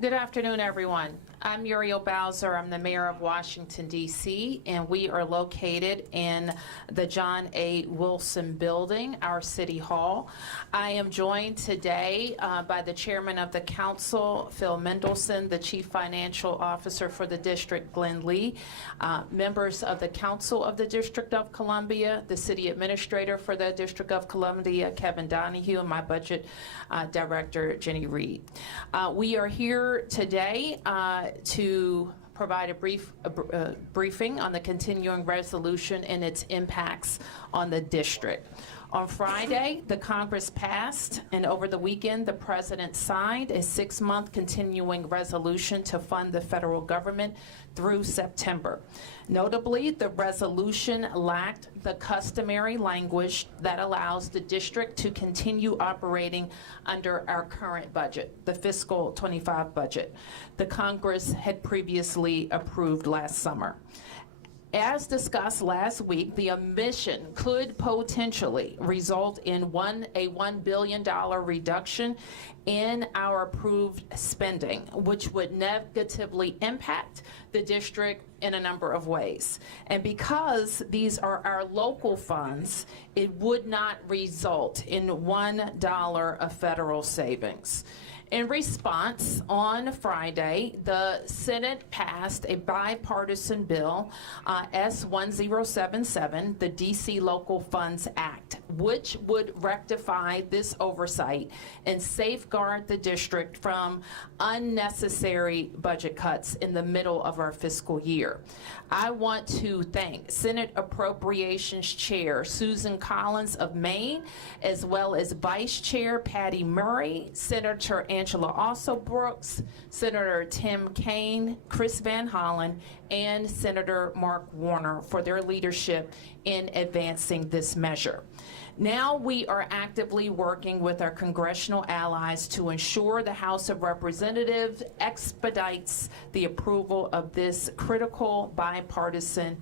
Good afternoon, everyone. I'm Muriel Bowser. I'm the mayor of Washington, D.C., and we are located in the John A. Wilson Building, our city hall. I am joined today by the chairman of the council, Phil Mendelson, the chief financial officer for the district, Glenn Lee, members of the council of the District of Columbia, the city administrator for the District of Columbia, Kevin Donahue, and my budget director, Jenny Reed. We are here today to provide a briefing on the continuing resolution and its impacts on the district. On Friday, the Congress passed, and over the weekend, the President signed a 6-month continuing resolution to fund the federal government through September. Notably, the resolution lacked the customary language that allows the district to continue operating under our current budget, the fiscal 25 budget, the Congress had previously approved last summer. As discussed last week, the omission could potentially result in a $1 billion reduction in our approved spending, which would negatively impact the district in a number of ways. And because these are our local funds, it would not result in $1 of federal savings. In response, on Friday, the Senate passed a bipartisan bill, S1077, the DC Local Funds Act, which would rectify this oversight and safeguard the district from unnecessary budget cuts in the middle of our fiscal year. I want to thank Senate Appropriations Chair Susan Collins of Maine, as well as Vice Chair Patty Murray, Senator Angela Alsobrooks, Senator Tim Kaine, Chris Van Hollen, and Senator Mark Warner for their leadership in advancing this measure. Now we are actively working with our congressional allies to ensure the House of Representatives expedites the approval of this critical bipartisan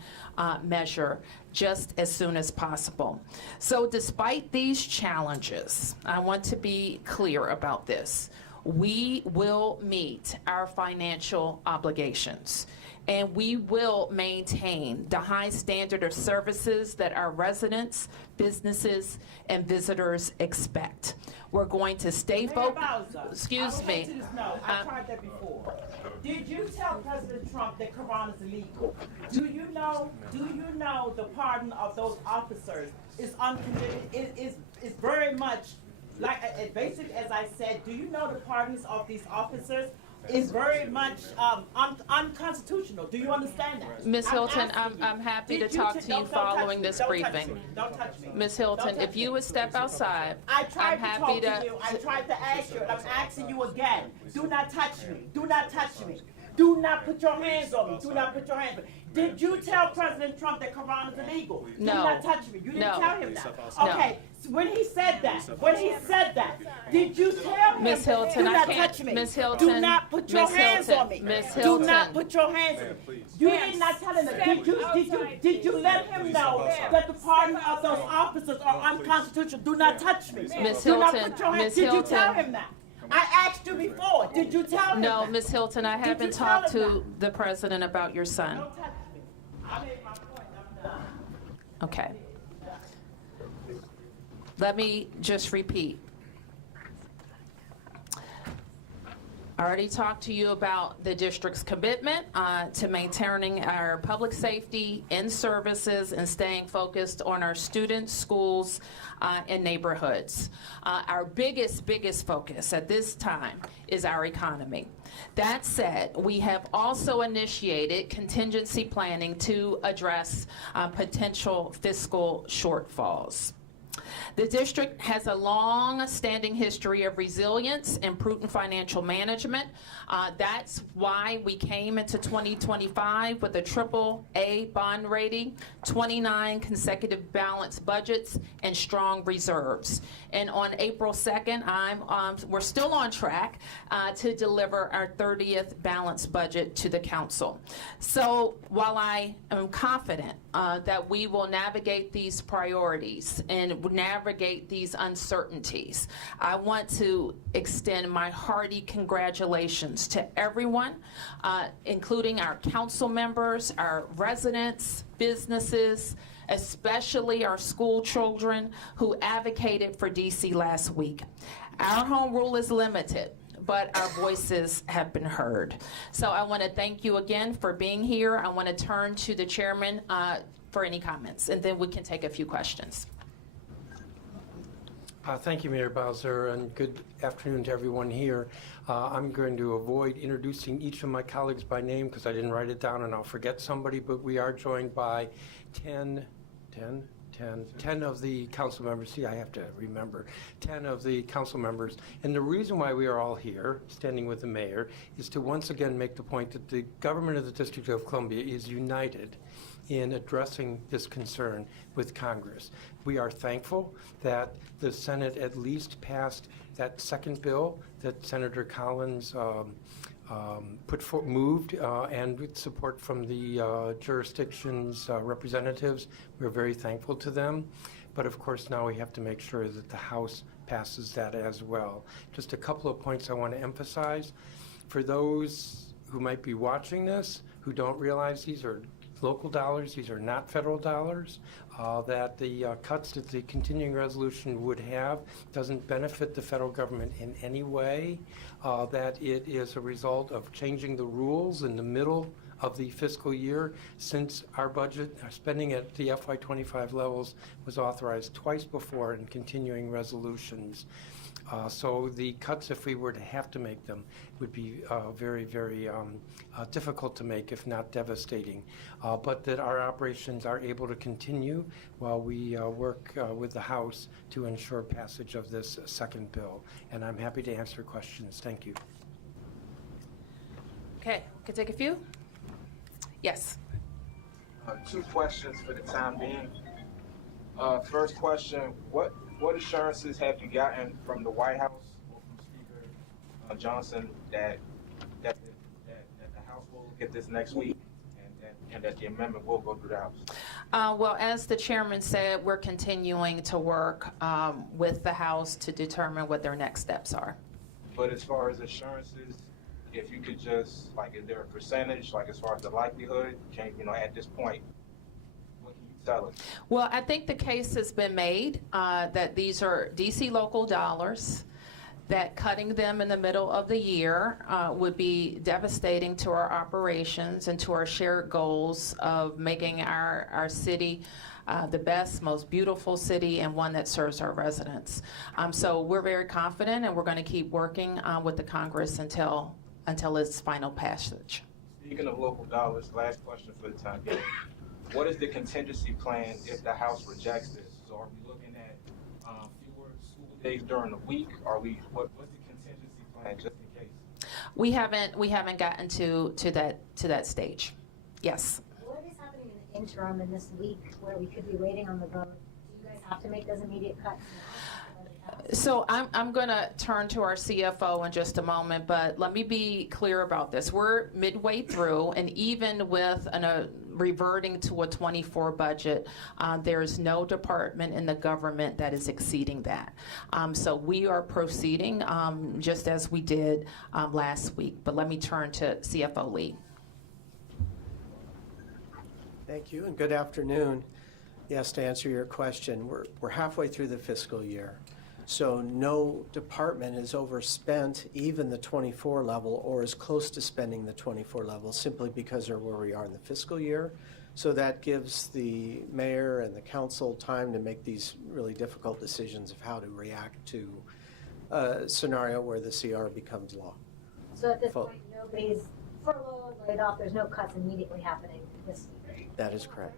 measure just as soon as possible. So despite these challenges, I want to be clear about this. We will meet our financial obligations, and we will maintain the high standard of services that our residents, businesses, and visitors expect. We're going to stay focused. Excuse me. I tried that before. Did you tell President Trump that Quran is illegal? Do you know the pardon of those officers is uncommitted? Is very much like basic as I said. Do you know the pardons of these officers is very much unconstitutional? Do you understand that? Ms. Hilton, I'm happy to talk to you following this briefing. Don't touch me. Ms. Hilton, if you would step outside, I tried I'm happy to talk to you. I tried to ask you, and I'm asking you again. Do not touch me. Do not touch me. Do not put your hands on me. Do not put your hands on me. Did you tell President Trump that Quran is illegal? No. Do not touch me. You didn't tell him that. Okay. No. So when he said that, did you tell him? Ms. Hilton, do I not can't. touch me. Ms. Hilton, do not put your Ms. hands Hilton, on me. Ms. Do Hilton. not put your hands on me. You did not tell him that. Did you let him know that the pardon of those officers are unconstitutional? Do not touch me. Ms. Do not Hilton, put your hands. Ms. Did you tell Hilton. him that? I asked you before. Did you tell him No, that? Ms. Hilton, I haven't you tell talked him to the president about your son. Don't touch me. I made my point. I'm done. Okay. Let me just repeat. I already talked to you about the district's commitment to maintaining our public safety and services and staying focused on our students, schools, and neighborhoods. Our biggest focus at this time is our economy. That said, we have also initiated contingency planning to address potential fiscal shortfalls. The district has a long-standing history of resilience and prudent financial management. That's why we came into 2025 with a AAA bond rating, 29 consecutive balanced budgets, and strong reserves. And on April 2nd, we're still on track to deliver our 30th balanced budget to the council. So while I am confident that we will navigate these priorities and navigate these uncertainties, I want to extend my hearty congratulations to everyone, including our council members, our residents, businesses, especially our school children who advocated for DC last week. Our home rule is limited, but our voices have been heard. So I want to thank you again for being here. I want to turn to the chairman for any comments, and then we can take a few questions. Thank you, Mayor Bowser, and good afternoon to everyone here. I'm going to avoid introducing each of my colleagues by name because I didn't write it down and I'll forget somebody, but we are joined by 10 of the council members. See, I have to remember. 10 of the council members. And the reason why we are all here, standing with the mayor, is to once again make the point that the government of the District of Columbia is united in addressing this concern with Congress. We are thankful that the Senate at least passed that second bill that Senator Collins moved, and with support from the jurisdiction's representatives. We're very thankful to them. But of course, now we have to make sure that the House passes that as well. Just a couple of points I want to emphasize. For those who might be watching this, who don't realize these are local dollars, these are not federal dollars, that the cuts that the continuing resolution would have doesn't benefit the federal government in any way, that it is a result of changing the rules in the middle of the fiscal year since our budget, our spending at the FY25 levels was authorized twice before in continuing resolutions. So the cuts, if we were to have to make them, would be very, very difficult to make, if not devastating. But that our operations are able to continue while we work with the House to ensure passage of this second bill. And I'm happy to answer questions. Thank you. Okay, can take a few? Yes. Two questions for the time being. First question, what assurances have you gotten from the White House or from Speaker Johnson that the House will look at this next week and that the amendment will go through the House? Well, as the chairman said, we're continuing to work with the House to determine what their next steps are. But as far as assurances, if you could just, like, is there a percentage, like as far as the likelihood, at this point, what can you tell us? Well, I think the case has been made that these are DC local dollars, that cutting them in the middle of the year would be devastating to our operations and to our shared goals of making our city the best, most beautiful city and one that serves our residents. So we're very confident, and we're going to keep working with the Congress until its final passage. Speaking of local dollars, last question for the time being. What is the contingency plan if the House rejects this? So are we looking at fewer school days during the week? What's the contingency plan just in case? We haven't gotten to that stage. Yes. What is happening in the interim in this week where we could be waiting on the vote? Do you guys have to make those immediate cuts now? So I'm going to turn to our CFO in just a moment, but let me be clear about this. We're midway through, and even with reverting to a 24 budget, there's no department in the government that is exceeding that. So we are proceeding just as we did last week. But let me turn to CFO Lee. Thank you, and good afternoon. Yes, to answer your question, we're halfway through the fiscal year. So no department is overspent even the 24 level or is close to spending the 24 level simply because of where we are in the fiscal year. So that gives the mayor and the council time to make these really difficult decisions of how to react to a scenario where the CR becomes law. So at this point, nobody's furloughed, laid off, there's no cuts immediately happening this week. That is correct.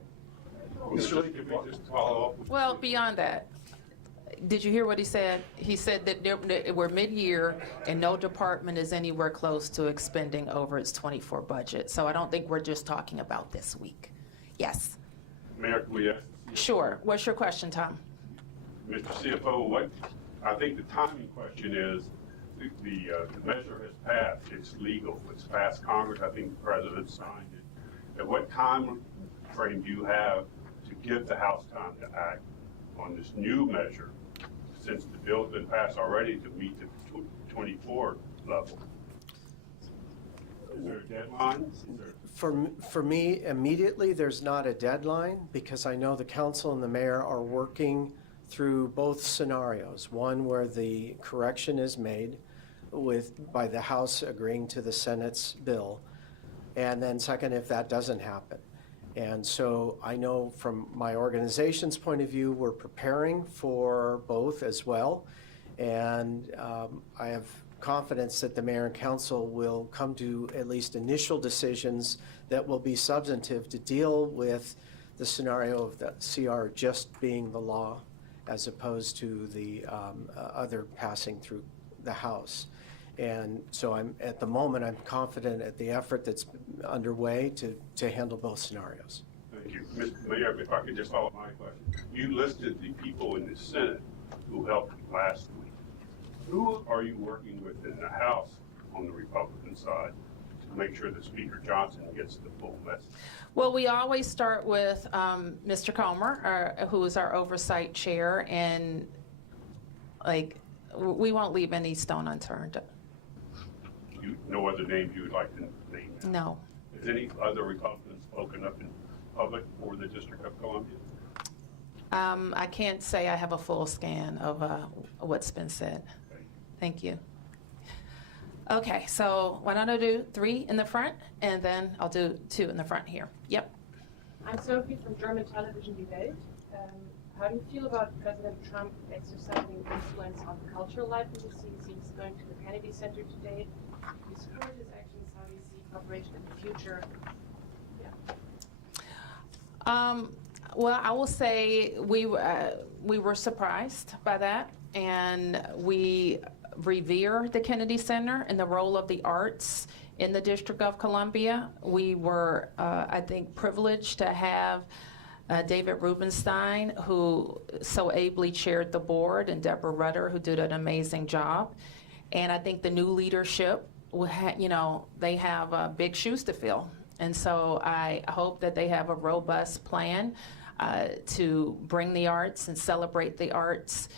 Mr. Lee, could we just follow up? Well, beyond that, Did you hear what he said? He said that we're mid-year and no department is anywhere close to expending over its '24 budget. So I don't think we're just talking about this week. Yes, Mayor, can we ask the CFO? sure. What's your question, Tom? Mr. CFO, I think the timing question is, the measure has passed, it's legal, it's passed Congress, I think the president signed it. At what time frame do you have to give the House time to act on this new measure, since the bill's been passed already to meet the 24 level? Is there a deadline? For me, immediately, there's not a deadline because I know the council and the mayor are working through both scenarios. One where the correction is made by the House agreeing to the Senate's bill. And then second, if that doesn't happen. And so I know from my organization's point of view, we're preparing for both as well. And I have confidence that the mayor and council will come to at least initial decisions that will be substantive to deal with the scenario of the CR just being the law as opposed to the other passing through the House. And so at the moment, I'm confident at the effort that's underway to handle both scenarios. Thank you. Mr. Mayor, if I could just follow up my question. You listed the people in the Senate who helped last week. Who are you working with in the House on the Republican side to make sure that Speaker Johnson gets the full message? Well, we always start with Mr. Comer, who is our oversight chair, and we won't leave any stone unturned. No other names you would like to name? No. Has any other Republicans spoken up in public for the District of Columbia? I can't say I have a full scan of what's been said. Thank you. Okay, so why don't I do 3 in the front, and then I'll do 2 in the front here. Yep. I'm Sophie from German Television Debate. How do you feel about President Trump exercising influence on the cultural life in the city? He's going to the Kennedy Center today. Do you support his actions? How do you see cooperation in the future? Well, I will say we were surprised by that, and we revere the Kennedy Center and the role of the arts in the District of Columbia. We were, I think, privileged to have David Rubenstein, who so ably chaired the board, and Deborah Rutter, who did an amazing job. And I think the new leadership, they have big shoes to fill. And so I hope that they have a robust plan to bring the arts and celebrate the arts,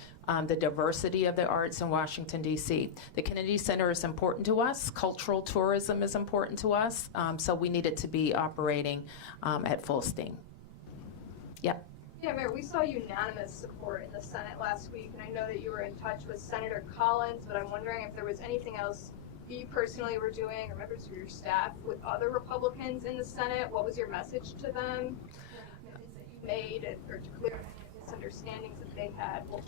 the diversity of the arts in Washington, D.C. The Kennedy Center is important to us. Cultural tourism is important to us. So we need it to be operating at full steam. Yep. Yeah, Mayor, we saw unanimous support in the Senate last week, and I know that you were in touch with Senator Collins, but I'm wondering if there was anything else you personally were doing, or members of your staff, with other Republicans in the Senate. What was your message to them? Any commitments that you made, or to clear any misunderstandings that they had? What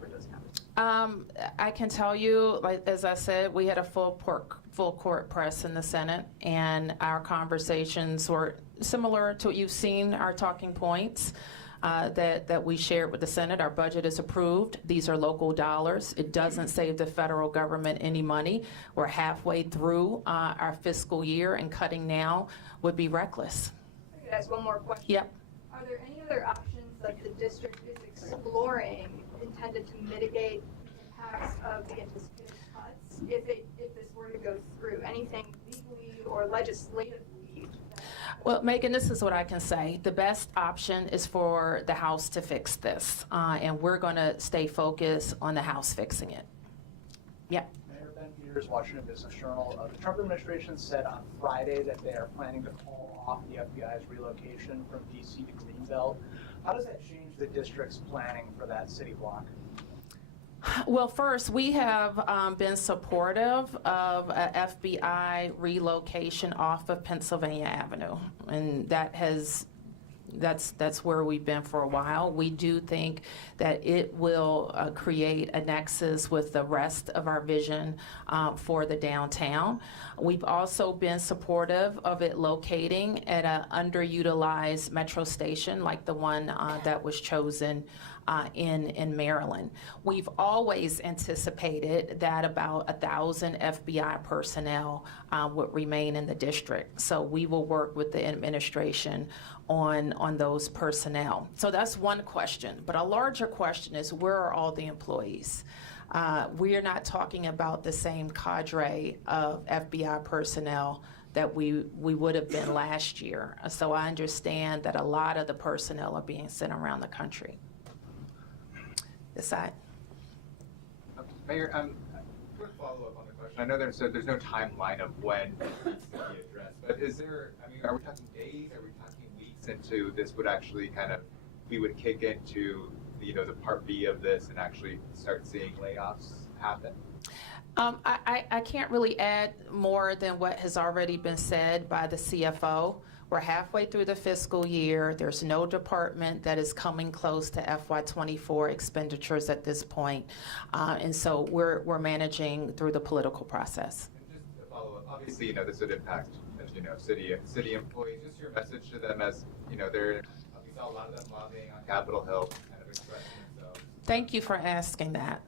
were those conversations? I can tell you, as I said, we had a full court press in the Senate, and our conversations were similar to what you've seen, our talking points that we shared with the Senate. Our budget is approved. These are local dollars. It doesn't save the federal government any money. We're halfway through our fiscal year, and cutting now would be reckless. I could ask one more question. Yep. Are there any other options that the district is exploring intended to mitigate the impacts of the anticipated cuts if this were to go through? Anything legally or legislatively? Well, Megan, this is what I can say. The best option is for the House to fix this, and we're going to stay focused on the House fixing it. Yep. Mayor Ben Peters, Washington Business Journal. The Trump administration said on Friday that they are planning to call off the FBI's relocation from D.C. to Greenbelt. How does that change the district's planning for that city block? Well, first, we have been supportive of a FBI relocation off of Pennsylvania Avenue, and that's where we've been for a while. We do think that it will create a nexus with the rest of our vision for the downtown. We've also been supportive of it locating at an underutilized metro station like the one that was chosen in Maryland. We've always anticipated that about 1,000 FBI personnel would remain in the district. So we will work with the administration on those personnel. So that's one question. But a larger question is, where are all the employees? We are not talking about the same cadre of FBI personnel that we would have been last year. So I understand that a lot of the personnel are being sent around the country. This side. Mayor, quick follow-up on the question. I know there's no timeline of when this needs to be addressed, but is there, I mean, are we talking days? Are we talking weeks into this would actually kind of, we would kick into, you know, the part B of this and actually start seeing layoffs happen? I can't really add more than what has already been said by the CFO. We're halfway through the fiscal year. There's no department that is coming close to FY24 expenditures at this point. And so we're managing through the political process. And just to follow up, obviously, you know, this would impact, as you know, city employees. Just your message to them as, you know, we saw a lot of them lobbying on Capitol Hill, kind of expressing themselves. Thank you for asking that,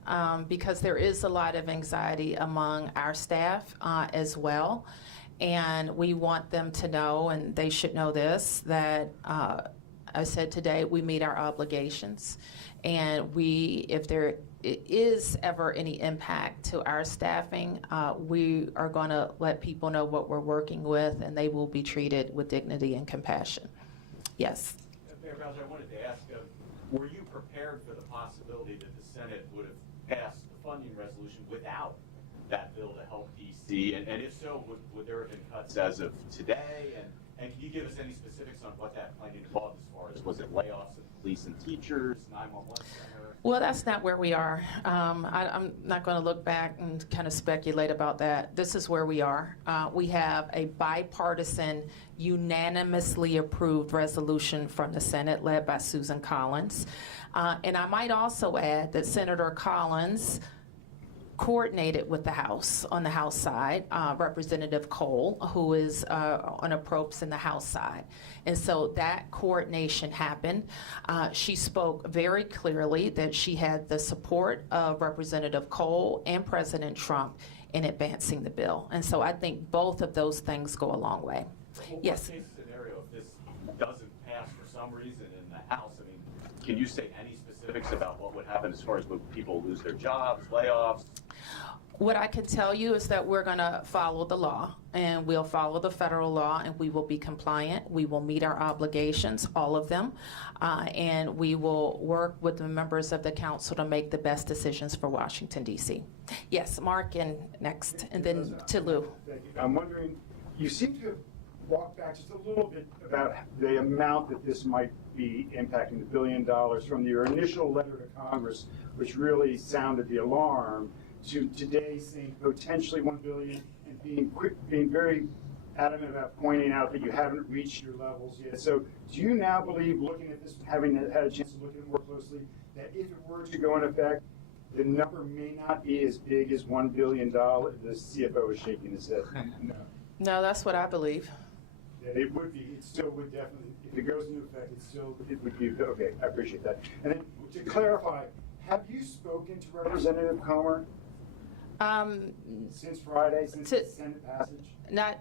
because there is a lot of anxiety among our staff as well. And we want them to know, and they should know this, that I said today, we meet our obligations. And if there is ever any impact to our staffing, we are going to let people know what we're working with, and they will be treated with dignity and compassion. Yes. Mayor Bowser, I wanted to ask, were you prepared for the possibility that the Senate would have passed the funding resolution without that bill to help DC? And if so, would there have been cuts as of today? And can you give us any specifics on what that plan involved as far as, was it layoffs of police and teachers, 911 center? Well, that's not where we are. I'm not going to look back and kind of speculate about that. This is where we are. We have a bipartisan, unanimously approved resolution from the Senate led by Susan Collins. And I might also add that Senator Collins coordinated with the House on the House side, Representative Cole, who is on approps in the House side. And so that coordination happened. She spoke very clearly that she had the support of Representative Cole and President Trump in advancing the bill. And so I think both of those things go a long way. Well, Yes. Worst case scenario, if this doesn't pass for some reason in the House, I mean, can you say any specifics about what would happen as far as would people lose their jobs, layoffs? What I can tell you is that we're going to follow the law, and we'll follow the federal law, and we will be compliant. We will meet our obligations, all of them, and we will work with the members of the council to make the best decisions for Washington, D.C. Yes, Mark, and next, and then to Lou. Thank you. I'm wondering, you seem to have walked back just a little bit about the amount that this might be impacting, the $1 billion, from your initial letter to Congress, which really sounded the alarm, to today saying potentially $1 billion, and being very adamant about pointing out that you haven't reached your levels yet. So do you now believe, looking at this, having had a chance to look at it more closely, that if it were to go in effect, the number may not be as big as $1 billion? The CFO is shaking his head. No. No, that's what I believe. That it would be, it still would definitely, if it goes into effect, it would be, okay, I appreciate that. And then to clarify, have you spoken to Representative Comer since Friday, since the Senate passage? Not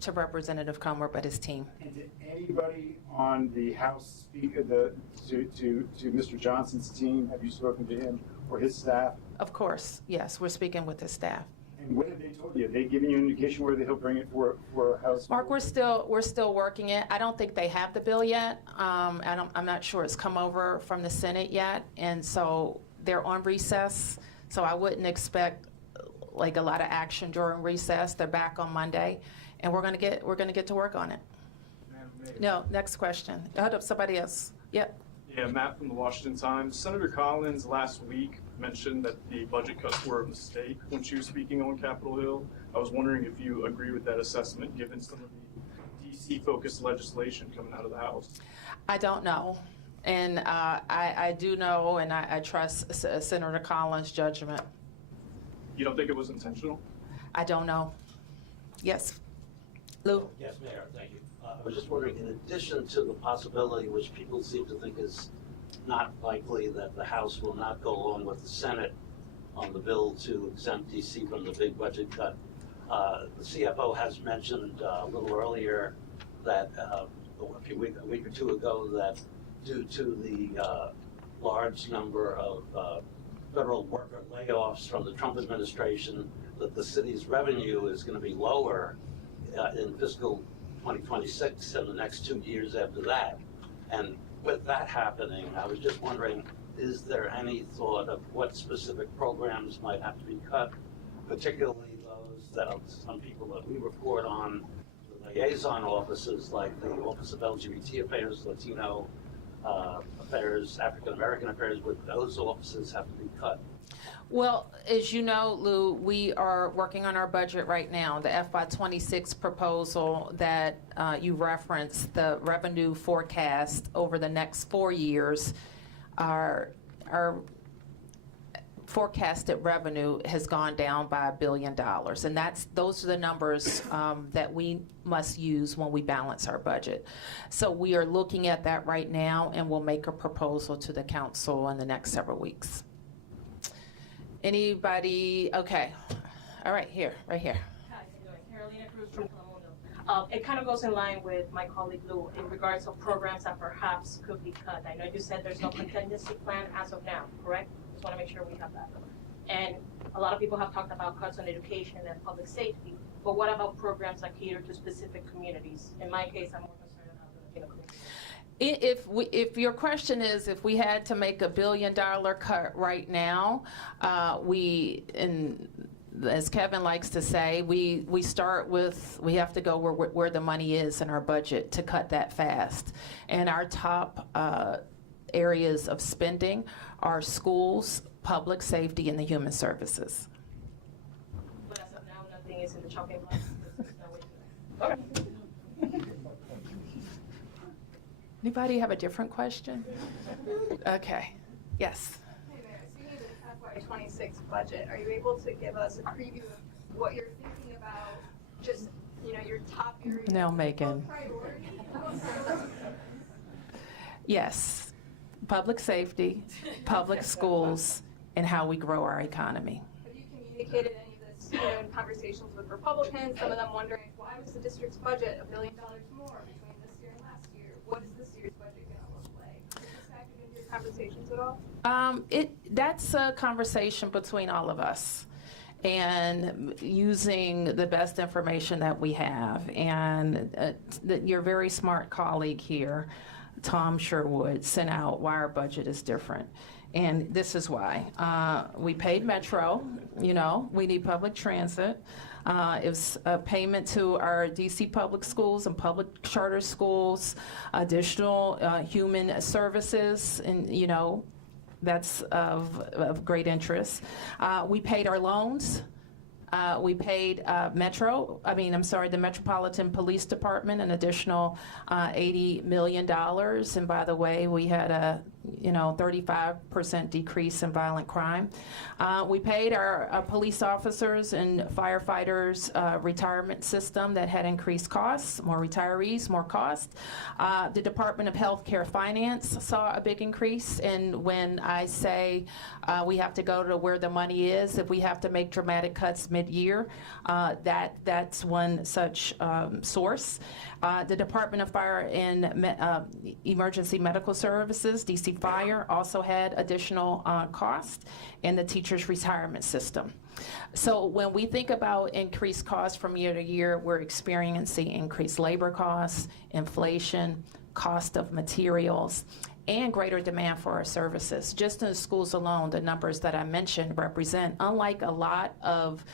to Representative Comer, but his team. And to anybody on the House Speaker, to Mr. Johnson's team, have you spoken to him or his staff? Of course, yes, we're speaking with his staff. And what have they told you? Have they given you an indication whether he'll bring it for a House? Mark, we're still working it. I don't think they have the bill yet. I'm not sure it's come over from the Senate yet, and so they're on recess. So I wouldn't expect like a lot of action during recess. They're back on Monday, and we're gonna get to work on it. No, next question. Hold up, somebody else. Yep. Yeah, Matt from the Washington Times. Senator Collins last week mentioned that the budget cuts were a mistake when she was speaking on Capitol Hill. I was wondering if you agree with that assessment, given some of the DC-focused legislation coming out of the House. I don't know. And I do know, and I trust Senator Collins' judgment. You don't think it was intentional? I don't know. Yes. Lou? Yes, Mayor, thank you. I was just wondering, in addition to the possibility, which people seem to think is not likely that the House will not go along with the Senate on the bill to exempt DC from the big budget cut. The CFO has mentioned a little earlier that a week or two ago that due to the large number of federal worker layoffs from the Trump administration, that the city's revenue is going to be lower in fiscal 2026 and the next 2 years after that. And with that happening, I was just wondering, is there any thought of what specific programs might have to be cut, particularly those that some people that we report on, the liaison offices like the Office of LGBT Affairs, Latino Affairs, African American Affairs, would those offices have to be cut? Well, as you know, Lou, we are working on our budget right now. The FY26 proposal that you referenced, the revenue forecast over the next 4 years, our forecasted revenue has gone down by $1 billion. And those are the numbers that we must use when we balance our budget. So we are looking at that right now, and we'll make a proposal to the council in the next several weeks. Anybody? Okay. All right, right here. Hi, how you doing? Carolina Cruz from Telemundo. It kind of goes in line with my colleague Lou in regards of programs that perhaps could be cut. I know you said there's no contingency plan as of now, correct? Just want to make sure we have that. And a lot of people have talked about cuts on education and public safety, but what about programs that cater to specific communities? In my case, I'm more concerned about the Latino community. If your question is if we had to make $1 billion cut right now, as Kevin likes to say, we have to go where the money is in our budget to cut that fast. And our top areas of spending are schools, public safety, and the human services. But as of now, nothing is in the chopping block. There's no way to do that. Anybody have a different question? Okay. Yes. Hey Mayor, speaking of the FY26 budget, are you able to give us a preview of what you're thinking about, just, your top areas? Now, Megan. Priority? Yes. Public safety, public schools, and how we grow our economy. Have you communicated any of this, in conversations with Republicans? Some of them wondering, why was the district's budget $1 billion more between this year and last year? What is this year's budget going to look like? Is this factored into your conversations at all? That's a conversation between all of us, and using the best information that we have. And your very smart colleague here, Tom Sherwood, sent out why our budget is different. And this is why. We paid Metro, we need public transit. It's a payment to our DC public schools and public charter schools, additional human services, and that's of great interest. We paid our loans. We paid the Metropolitan Police Department an additional $80 million. And by the way, we had a 35% decrease in violent crime. We paid our police officers and firefighters retirement system that had increased costs, more retirees, more cost. The Department of Healthcare Finance saw a big increase. And when I say we have to go to where the money is, if we have to make dramatic cuts mid-year, that's one such source. The Department of Fire and Emergency Medical Services, DC Fire, also had additional costs, and the teachers' retirement system. So when we think about increased costs from year to year, we're experiencing increased labor costs, inflation, cost of materials, and greater demand for our services. Just in the schools alone, the numbers that I mentioned represent, unlike a lot of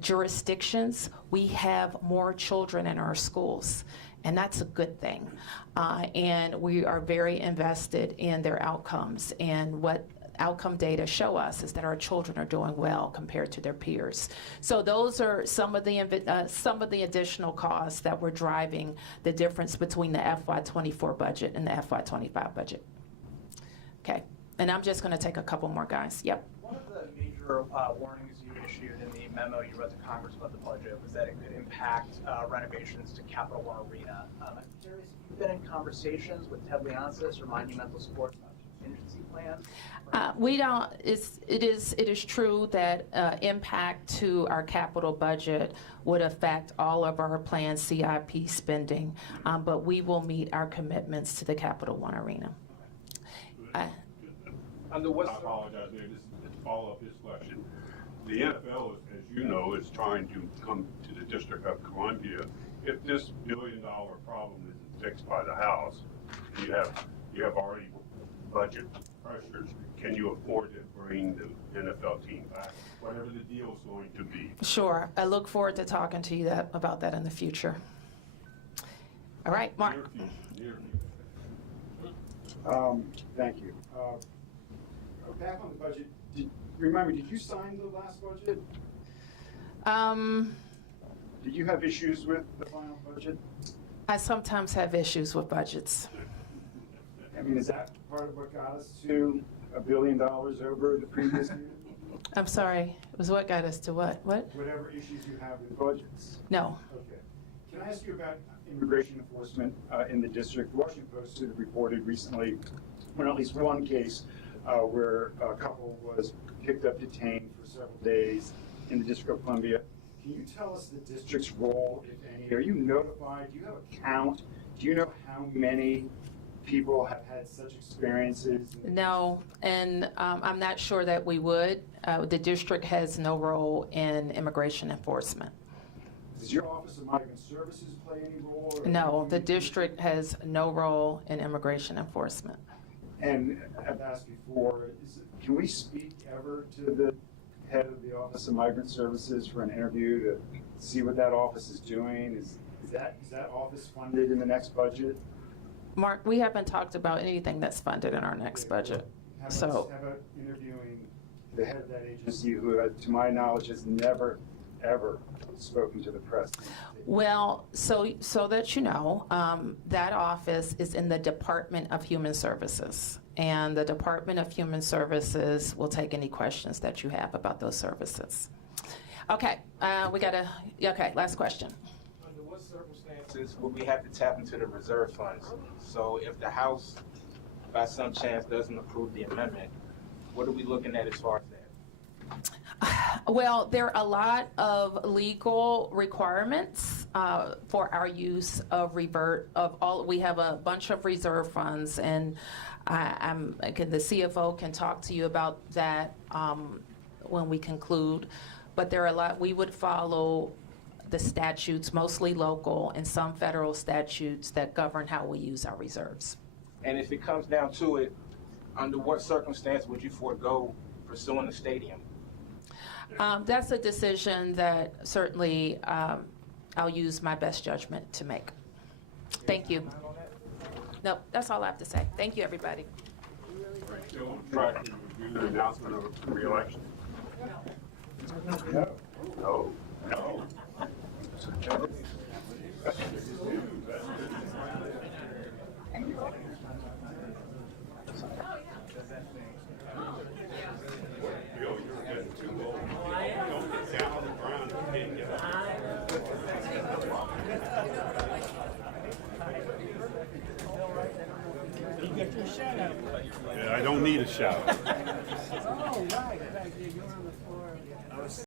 jurisdictions, we have more children in our schools, and that's a good thing. And we are very invested in their outcomes, and what outcome data show us is that our children are doing well compared to their peers. So those are some of the additional costs that were driving the difference between the FY24 budget and the FY25 budget. Okay, and I'm just going to take a couple more, guys. Yep. One of the major warnings you issued in the memo you wrote to Congress about the budget was that it could impact renovations to Capital One Arena. I'm curious if you've been in conversations with Ted Leonsis or Monumental Sports about contingency plan? We don't, it is true that impact to our capital budget would affect all of our planned CIP spending, but we will meet our commitments to the Capital One Arena. Under what I apologize, Mayor, this is to follow up his question. The NFL, as you know, is trying to come to the District of Columbia. If this $1 billion problem isn't fixed by the House, and you have already budget pressures, can you afford to bring the NFL team back, whatever the deal is going to be? Sure, I look forward to talking to you about that in the future. All right, Mark. Near Thank you. Back on the budget, remind me, did you sign the last budget? Did you have issues with the final budget? I sometimes have issues with budgets. I mean, is that part of what got us to $1 billion over the previous year? I'm sorry, it was what got us to what? What? Whatever issues you have with budgets. No. Okay. Can I ask you about immigration enforcement in the district? The Washington Post had reported recently, on at least one case, where a couple was picked up detained for several days in the District of Columbia. Can you tell us the district's role, if any? Are you notified? Do you have a count? Do you know how many people have had such experiences? No, and I'm not sure that we would. The district has no role in immigration enforcement. Does your Office of Migrant Services play any role? No, the district has no role in immigration enforcement. And I've asked before, can we speak ever to the head of the Office of Migrant Services for an interview to see what that office is doing? Is that office funded in the next budget? Mark, we haven't talked about anything that's funded in our next budget. How So, about interviewing the head of that agency who, to my knowledge, has never, ever spoken to the press? well, so that you know, that office is in the Department of Human Services. And the Department of Human Services will take any questions that you have about those services. Okay, okay, last question. Under what circumstances would we have to tap into the reserve funds? So if the House, by some chance, doesn't approve the amendment, what are we looking at as far as that? Well, there are a lot of legal requirements for our use of we have a bunch of reserve funds, and the CFO can talk to you about that when we conclude. But there are a lot, we would follow the statutes, mostly local, and some federal statutes that govern how we use our reserves. And if it comes down to it, under what circumstance would you forego pursuing the stadium? That's a decision that certainly I'll use my best judgment to make. Thank you. Nope, that's all I have to say. Thank you, everybody. Still trying to review the announcement of the re-election? No. No. No. Bill, you're getting too old. Don't get down on the ground. You can't get up. Yeah, I don't need a shout.